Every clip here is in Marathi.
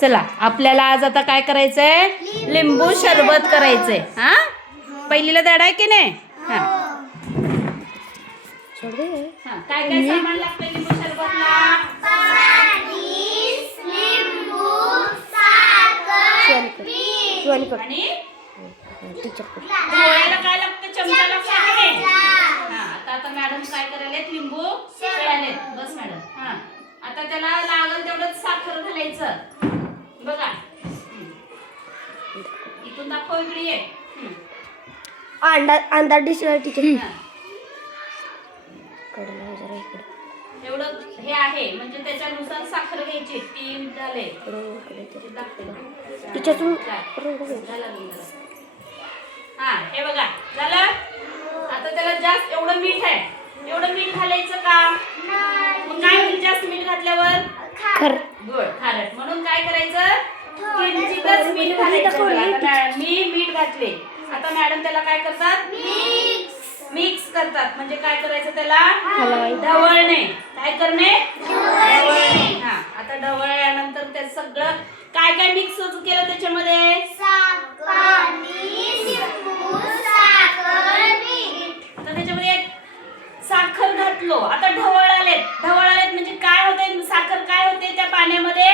चला आपल्याला आज आता काय करायचंय, लिंबू सरबत करायचंय. हा पहिलीला धडा आहे की नाही. हा काय काय सामान लागतं लिंबू सरबतला. आणि पोळ्याला काय लागतं, चमचा लागतो की नाही. हा आता मॅडम काय करायला लिंबू पिळालेत. बस मॅडम. हा आता त्याला लागल तेवढंच साखर घालायचं. बघा इथून दाखव, इकडे ये. अंदाज टीचर एवढं हे आहे म्हणजे त्याच्यानुसार साखर घ्यायची. 3 झाले. हा हे बघा झालं. आता त्याला जास्त एवढं मीठ आहे, एवढं मीठ घालायचं का. मग काय होईल जास्त मीठ घातल्यावर, खारट. म्हणून काय करायचं, किंचितच मीठ घालायचं. मी मीठ घातले. आता मॅडम त्याला काय करतात, मिक्स करतात. म्हणजे काय करायचं त्याला, ढवळणे. काय करणे, ढवळणे. हा आता ढवळल्यानंतर ते सगळं काय काय मिक्स केलं त्याच्यामध्ये, आता त्याच्यामध्ये साखर घातलो. आता ढवळालेत म्हणजे काय होते, साखर काय होते त्या पाण्यामध्ये,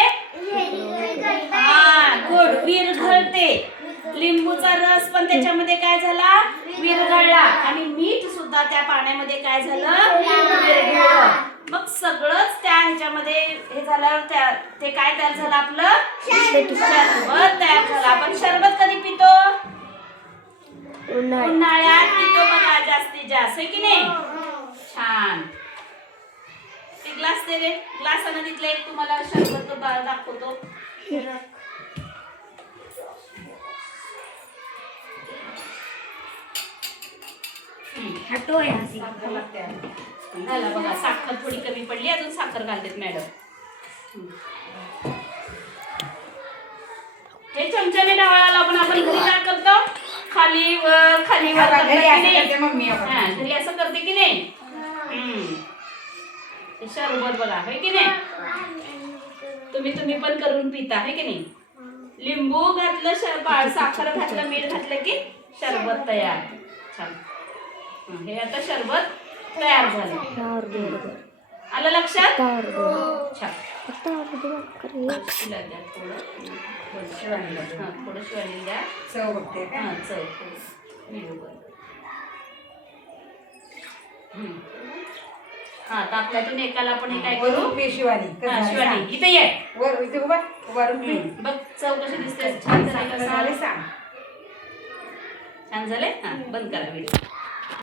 हा गोड विरघळते. लिंबूचा रस पण त्याच्यामध्ये काय झाला, विरघळला. आणि मीठ सुद्धा त्या पाण्यामध्ये काय झालं, विरघळलं. मग सगळंच त्या ह्याच्यामध्ये हे झालं. ते काय तयार झालं, आपलं शरबत तयार झालं. आपण शरबत कधी पितो, उन्हाळ्यात पितो बघा जास्तीत जास्त, आहे की नाही. छान. ते ग्लास दे रे, ग्लासानं तिथलं एक तुम्हाला शरबत दाखवतो. झाला बघा, साखर थोडी कमी पडली, अजून साखर घालतेत मॅडम. हे चमच्याने ढवळाला पण आपण घरी काय करतो, खाली वर घरी असं करते की नाही. शरबत बघा, आहे की नाही. तुम्ही पण करून पिता, आहे की नाही. लिंबू घातलं, साखर घातलं, मीठ घातलं की शरबत तयार. छान. हे आता शरबत तयार झालं. आलं लक्षात. छान. थोडं शिवानी द्या. चव बघते का, चव हा आता आपल्यातून एकाला आपण हे काय करू, शिवानी इथे ये बघ, चव कशी दिसते. छान झाले, छान झाले. हा बंद करा व्हिडिओ.